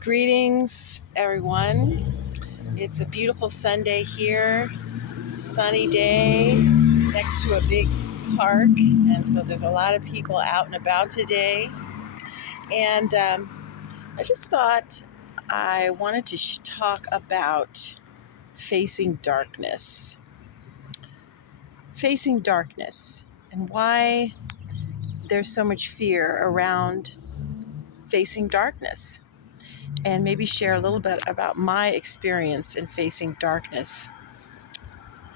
Greetings, everyone. It's a beautiful Sunday here, sunny day next to a big park, and so there's a lot of people out and about today. And I just thought I wanted to talk about facing darkness, and why there's so much fear around facing darkness, and maybe share a little bit about my experience in facing darkness.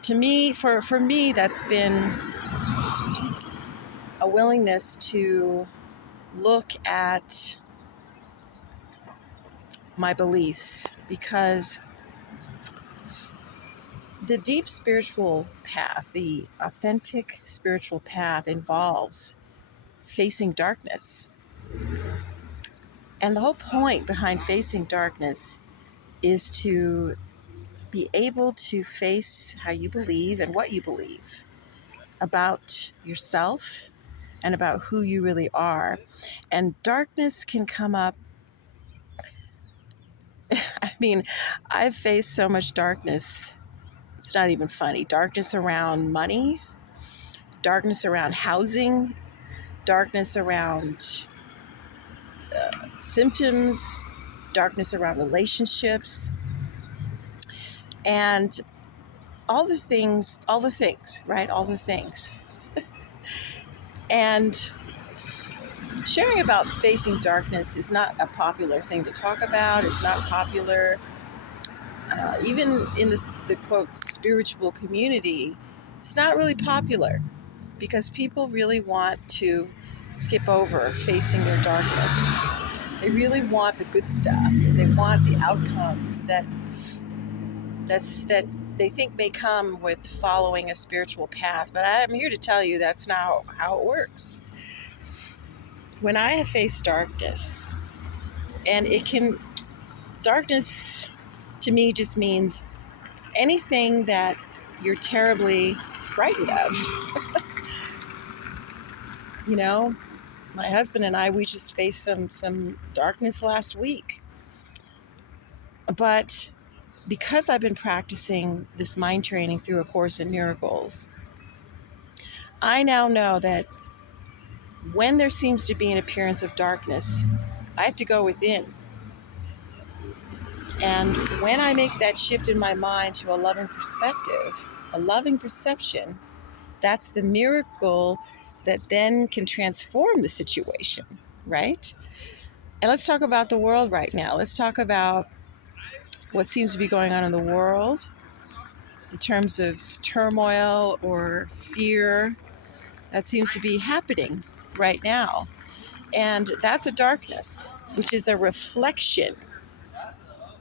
To me, for me, that's been a willingness to look at my beliefs, because the deep spiritual path, the authentic spiritual path, involves facing darkness. And the whole point behind facing darkness is to be able to face how you believe and what you believe about yourself and about who you really are. And darkness can come up. I mean, I've faced so much darkness. It's not even funny. Darkness around money, darkness around housing, darkness around symptoms, darkness around relationships, and all the things, right? All the things. And sharing about facing darkness is not a popular thing to talk about. It's not popular. Even in the quote spiritual community, it's not really popular because people really want to skip over facing their darkness. They really want the good stuff. They want the outcomes that they think may come with following a spiritual path. But I'm here to tell you that's not how it works. When I have faced darkness, and darkness to me just means anything that you're terribly frightened of. You know, my husband and I, we just faced some darkness last week. But because I've been practicing this mind training through A Course in Miracles, I now know that when there seems to be an appearance of darkness, I have to go within. And when I make that shift in my mind to a loving perspective, a loving perception, that's the miracle that then can transform the situation, right? And let's talk about the world right now. Let's talk about what seems to be going on in the world in terms of turmoil or fear that seems to be happening right now. And that's a darkness, which is a reflection,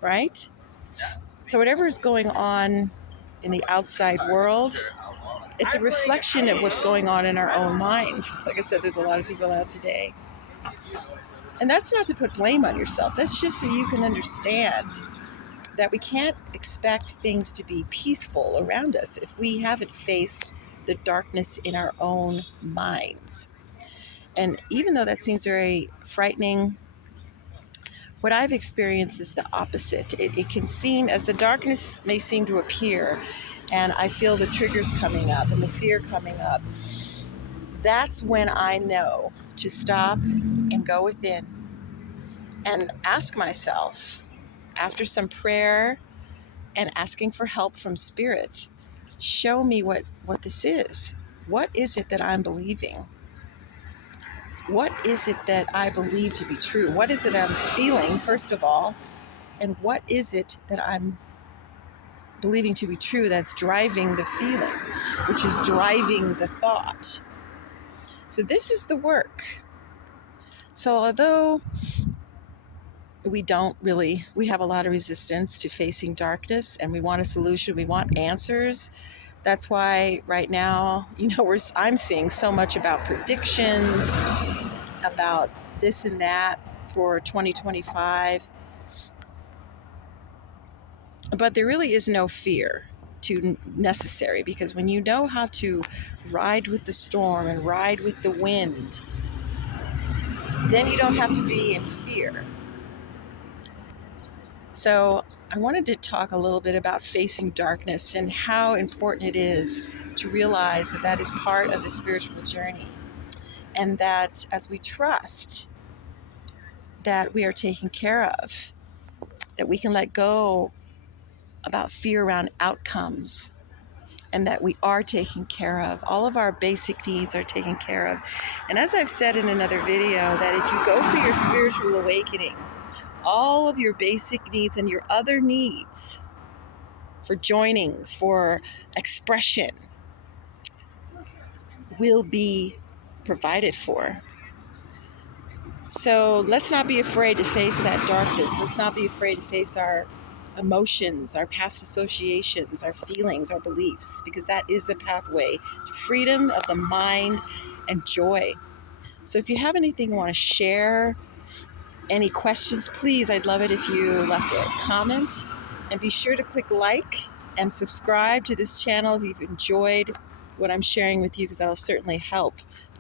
right? So whatever is going on in the outside world, it's a reflection of what's going on in our own minds. Like I said, there's a lot of people out today. And that's not to put blame on yourself. That's just so you can understand that we can't expect things to be peaceful around us if we haven't faced the darkness in our own minds. And even though that seems very frightening, what I've experienced is the opposite. It can seem, as the darkness may seem to appear, and I feel the triggers coming up and the fear coming up, that's when I know to stop and go within and ask myself, after some prayer and asking for help from Spirit, show me what this is. What is it that I'm believing? What is it that I believe to be true? What is it I'm feeling, first of all? And what is it that I'm believing to be true that's driving the feeling, which is driving the thought? So this is the work. So although we have a lot of resistance to facing darkness, and we want a solution, we want answers. That's why right now, I'm seeing so much about predictions, about this and that for 2025. But there really is no fear necessary, because when you know how to ride with the storm and ride with the wind, then you don't have to be in fear. So I wanted to talk a little bit about facing darkness and how important it is to realize that that is part of the spiritual journey, and that as we trust that we are taken care of, that we can let go about fear around outcomes, and that we are taken care of. All of our basic needs are taken care of. And as I've said in another video, that if you go for your spiritual awakening, all of your basic needs and your other needs for joining, for expression, will be provided for. So let's not be afraid to face that darkness. Let's not be afraid to face our emotions, our past associations, our feelings, our beliefs, because that is the pathway to freedom of the mind and joy. So if you have anything you want to share, any questions, please, I'd love it if you left a comment. And be sure to click like and subscribe to this channel if you've enjoyed what I'm sharing with you, because that'll certainly help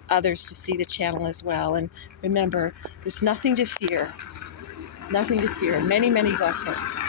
others to see the channel as well. And remember, there's nothing to fear, many, many blessings.